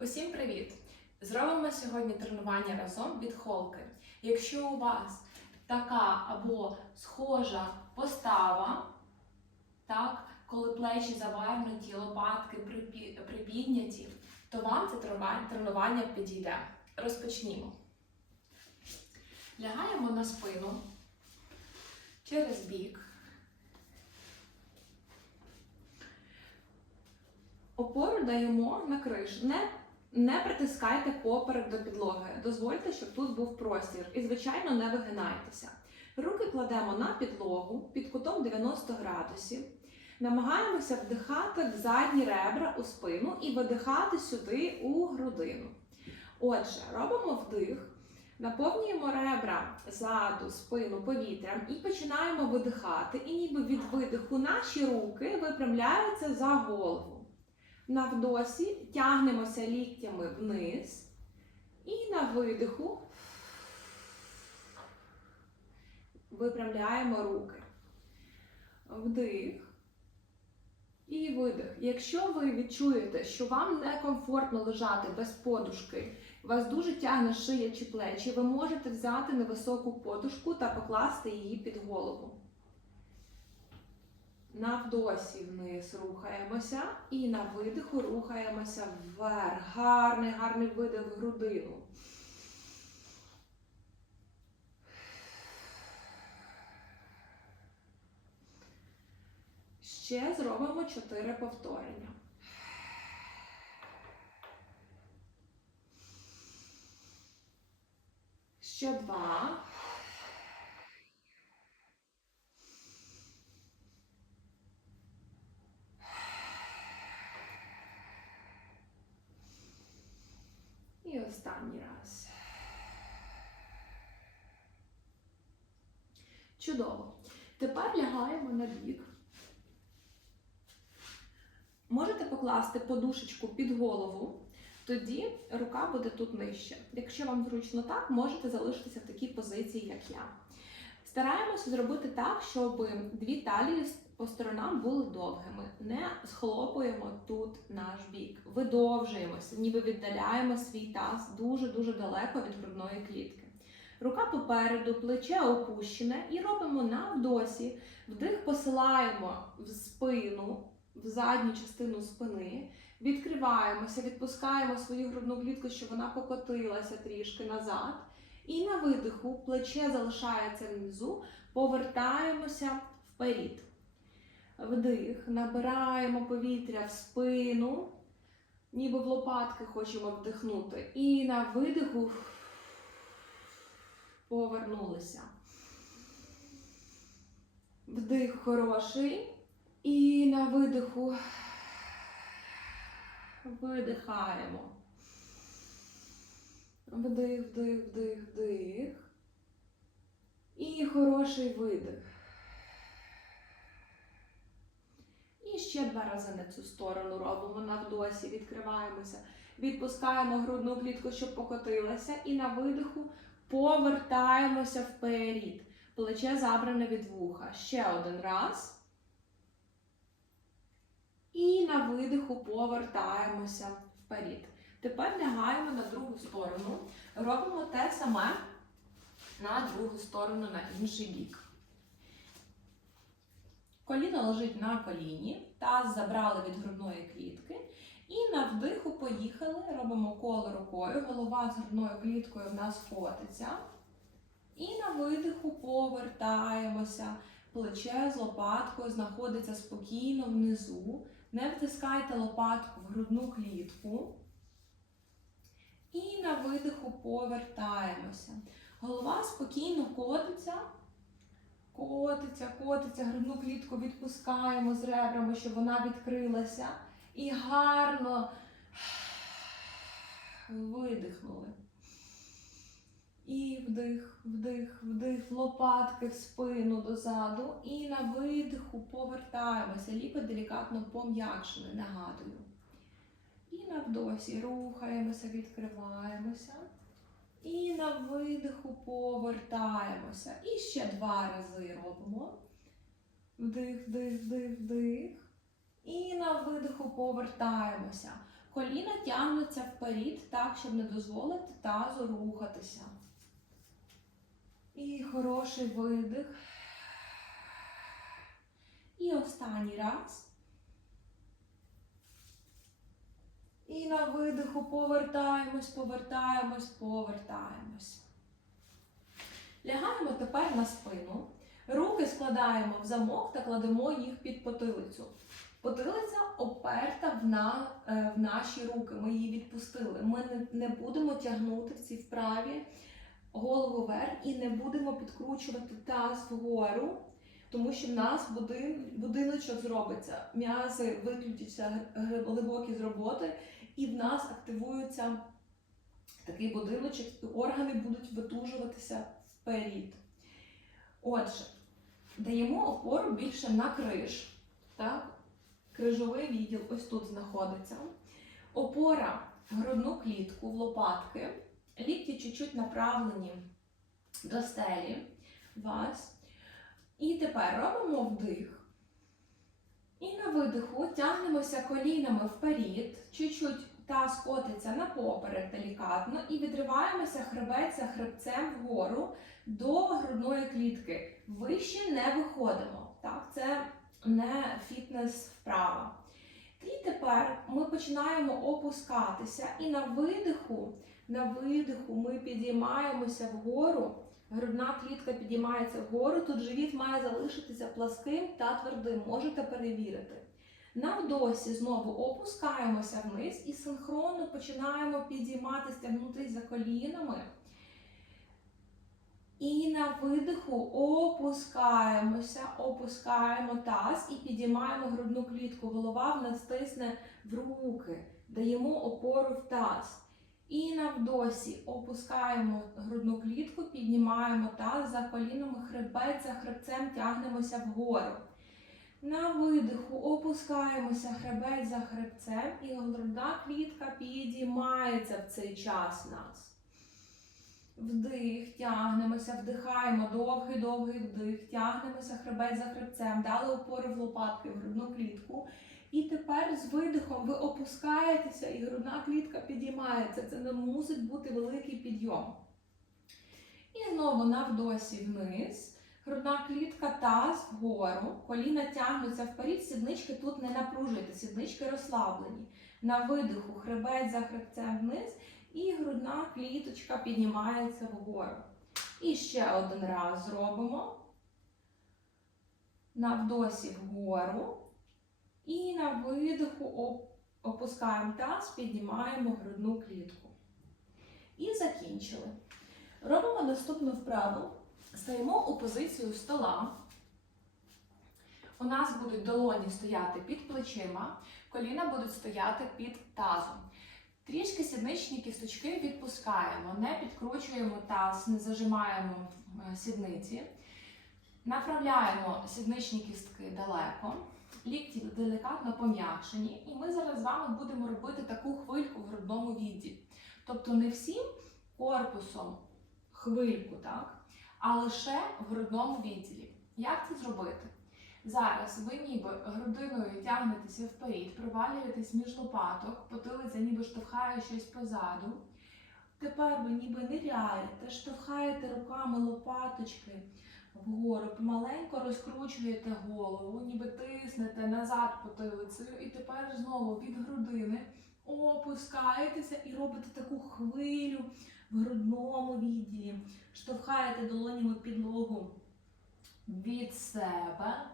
Усім привіт! Зробимо сьогодні тренування разом від холки. Якщо у вас така або схожа постава, так, коли плечі завернуті, лопатки припідняті, то вам це тренування підійде. Розпочнімо. Лягаємо на спину через бік. Опору даємо на кришу. Не, не притискайте поперек до підлоги. Дозвольте, щоб тут був простір. І, звичайно, не вигинайтеся. Руки кладемо на підлогу під кутом 90 градусів. Намагаємося вдихати в задні ребра у спину і видихати сюди у грудину. Отже, робимо вдих, наповнюємо ребра ззаду, спину повітрям і починаємо видихати. І ніби від видиху наші руки випрямляються за голову. На вдосі тягнемося ліктями вниз. І на видиху випрямляємо руки. Вдих. І видих. Якщо ви відчуєте, що вам некомфортно лежати без подушки, вас дуже тягне шия чи плечі, ви можете взяти невисоку подушку та покласти її під голову. На вдосі вниз рухаємося і на видиху рухаємося вверх. Гарний, гарний видих в грудину. Ще зробимо 4 повторення. Ще два. І останній раз. Чудово. Тепер лягаємо на бік. Можете покласти подушечку під голову, тоді рука буде тут нижче. Якщо вам зручно так, можете залишитися в такій позиції, як я. Стараємося зробити так, щоб дві талії по сторонам були довгими. Не схлопуємо тут наш бік. Видовжуємося, ніби віддаляємо свій таз дуже-дуже далеко від грудної клітки. Рука попереду, плече опущене і робимо на вдосі. Вдих посилаємо в спину, в задню частину спини. Відкриваємося, відпускаємо свою грудну клітку, щоб вона покотилася трішки назад. І на видиху плече залишається внизу, повертаємося вперед. Вдих, набираємо повітря в спину, ніби в лопатки хочемо вдихнути. І на видиху повернулися. Вдих хороший. І на видиху видихаємо. Вдих, вдих, вдих, вдих. І хороший видих. І ще два рази на цю сторону робимо на вдосі, відкриваємося, відпускаємо грудну клітку, щоб покотилася, і на видиху повертаємося вперед. Плече забране від вуха. Ще один раз. І на видиху повертаємося вперед. Тепер лягаємо на другу сторону. Робимо те саме на другу сторону, на інший бік. Коліно лежить на коліні, таз забрали від грудної клітки. І на вдиху поїхали, робимо коло рукою, голова з грудною кліткою в нас котиться. І на видиху повертаємося. Плече з лопаткою знаходиться спокійно внизу. Не втискайте лопатку в грудну клітку. Видиху повертаємося. Голова спокійно котиться, котиться, котиться, грудну клітку відпускаємо з ребрами, щоб вона відкрилася. І гарно видихнули. І вдих, вдих, вдих, лопатки в спину дозаду. І на видиху повертаємося. Ліпо делікатно пом'якшили, нагадую. І на вдосі рухаємося, відкриваємося. І на видиху повертаємося. І ще два рази робимо. Вдих, вдих, вдих, вдих. І на видиху повертаємося. Коліна тягнуться вперед, так, щоб не дозволити тазу рухатися. І хороший видих. І останній раз. І на видиху повертаємось, повертаємось, повертаємось. Лягаємо тепер на спину. Руки складаємо в замок та кладемо їх під потилицю. Потилиця оперта в, на, е, в наші руки. Ми її відпустили. Ми не, не будемо тягнути в цій вправі голову вверх і не будемо підкручувати таз вгору, тому що в нас будин, будиночок зробиться. М'язи виключаться глибокі з роботи, і в нас активується такий будиночок, і органи будуть витужуватися вперед. Отже, даємо опору більше на криш. Так? Крижовий відділ ось тут знаходиться. Опора грудну клітку, в лопатки. Лікті чуть-чуть направлені до стелі вас. І тепер робимо вдих. І на видиху тягнемося колінами вперед, чуть-чуть таз котиться на поперек делікатно і відриваємося хребець хребцем вгору до грудної клітки. Вище не виходимо. Так, це не фітнес вправа. І тепер ми починаємо опускатися, і на видиху, на видиху ми підіймаємося вгору. Грудна клітка підіймається вгору. Тут живіт має залишитися пласким та твердим. Можете перевірити. На вдосі знову опускаємося вниз і синхронно починаємо підійматися, тягнутися за колінами. І на видиху опускаємося, опускаємо таз і підіймаємо грудну клітку. Голова в нас стисне в руки, даємо опору в таз. І на вдосі опускаємо грудну клітку, піднімаємо таз за колінами, хребець за хребцем тягнемося вгору. На видиху опускаємося хребець за хребцем, і грудна клітка підіймається в цей час нас. Вдих, тягнемося, вдихаємо, довгий, довгий вдих, тягнемося хребець за хребцем, дали опори в лопатки, в грудну клітку. І тепер з видихом ви опускаєтеся, і грудна клітка підіймається. Це не мусить бути великий підйом. І знову на вдосі вниз. Грудна клітка, таз вгору, коліна тягнуться вперед, сіднички тут не напружуйте, сіднички розслаблені. На видиху хребець за хребцем вниз, і грудна кліточка піднімається вгору. І ще один раз зробимо. На вдосі вгору. І на видиху опускаємо таз, піднімаємо грудну клітку. І закінчили. Робимо наступну вправу. Стаємо у позицію стола. У нас будуть долоні стояти під плечима, коліна будуть стояти під тазом. Трішки сідничні кісточки відпускаємо, не підкручуємо таз, не зажимаємо е, сідниці. Направляємо сідничні кістки далеко, лікті делікатно пом'якшені, і ми зараз з вами будемо робити таку хвильку в грудному відділі. Тобто не всім корпусом хвильку, так? а лише в грудному відділі. Як це зробити? Зараз ви ніби грудиною тягнетеся вперед, провалюєтесь між лопаток, потилиця ніби штовхає щось позаду. Тепер ви ніби ниряєте, штовхаєте руками лопаточки вгору, помаленько розкручуєте голову, ніби тиснете назад потилицею, і тепер знову від грудини опускаєтеся і робите таку хвилю в грудному відділі. Штовхаєте долонями підлогу від себе.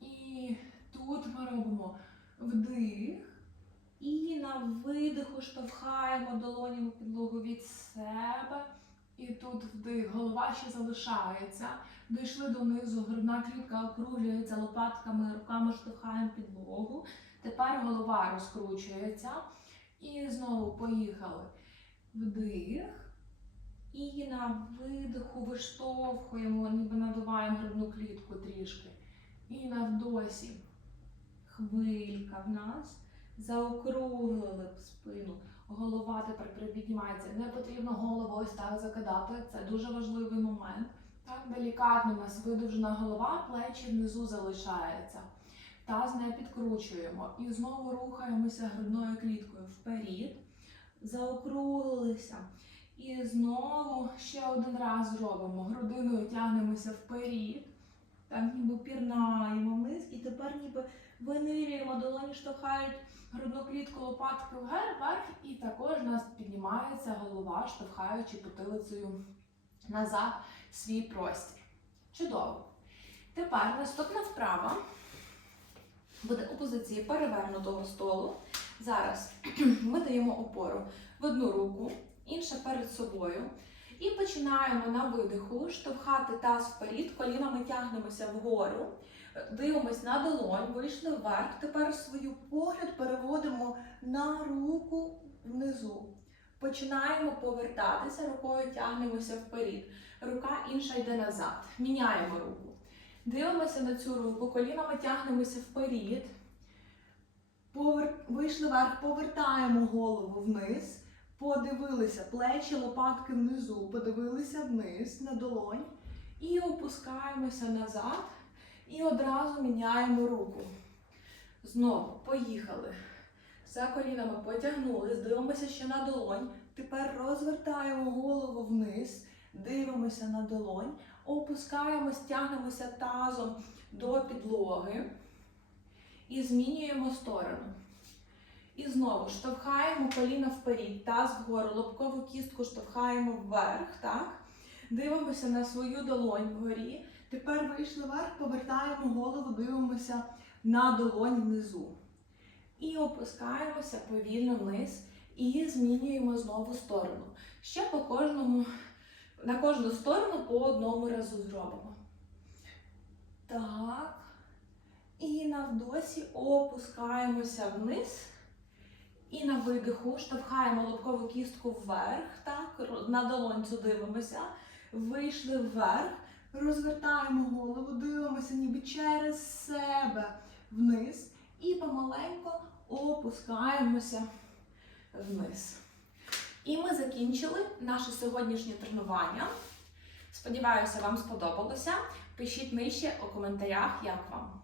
І тут ми робимо вдих. І на видиху штовхаємо долонями підлогу від себе. І тут вдих. Голова ще залишається. Дійшли донизу, грудна клітка округлюється лопатками, руками штовхаємо підлогу. Тепер голова розкручується. І знову поїхали. Вдих. І на видиху виштовхуємо, ніби надуваємо грудну клітку трішки. І на вдосі хвилька в нас. Заокруглили спину. Голова тепер припіднімається. Не потрібно голову ось так закидати. Це дуже важливий момент. Так, делікатно у нас видовжена голова, плечі внизу залишаються. Таз не підкручуємо. І знову рухаємося грудною кліткою вперед. Заокруглилися. І знову ще один раз робимо. Грудиною тягнемося вперед. Так, ніби пірнаємо вниз. І тепер ніби винирюємо, долоні штовхають грудну клітку лопатки вверх. І також у нас піднімається голова, штовхаючи потилицею назад свій простір. Чудово. Тепер наступна вправа буде у позиції перевернутого столу. Зараз ми даємо опору в одну руку, інша перед собою. І починаємо на видиху штовхати таз вперед, колінами тягнемося вгору, дивимось на долонь, вийшли вверх. Тепер свою погляд переводимо на руку внизу. Починаємо повертатися, рукою тягнемося вперед. Рука інша йде назад. Міняємо руку. Дивимося на цю руку, колінами тягнемося вперед. Повер... Вийшли вверх, повертаємо голову вниз. Подивилися плечі, лопатки внизу, подивилися вниз на долонь. І опускаємося назад. І одразу міняємо руку. Знову поїхали. За колінами потягнулись, дивимося ще на долонь. Тепер розвертаємо голову вниз, дивимося на долонь, опускаємось, тягнемося тазом до підлоги і змінюємо сторону. І знову штовхаємо коліна вперед, таз вгору, лобкову кістку штовхаємо вверх, так? Дивимося на свою долонь вгорі. Тепер вийшли вверх, повертаємо голову, дивимося на долонь внизу. І опускаємося повільно вниз і змінюємо знову сторону. Ще по кожному, на кожну сторону по одному разу зробимо. Так. І на вдосі опускаємося вниз. І на видиху штовхаємо лобкову кістку вверх, так, на долонцю дивимося. Вийшли вверх, розвертаємо голову, дивимося ніби через себе вниз. І помаленько опускаємося вниз. І ми закінчили наше сьогоднішнє тренування. Сподіваюся, вам сподобалося. Пишіть нижче у коментарях, як вам.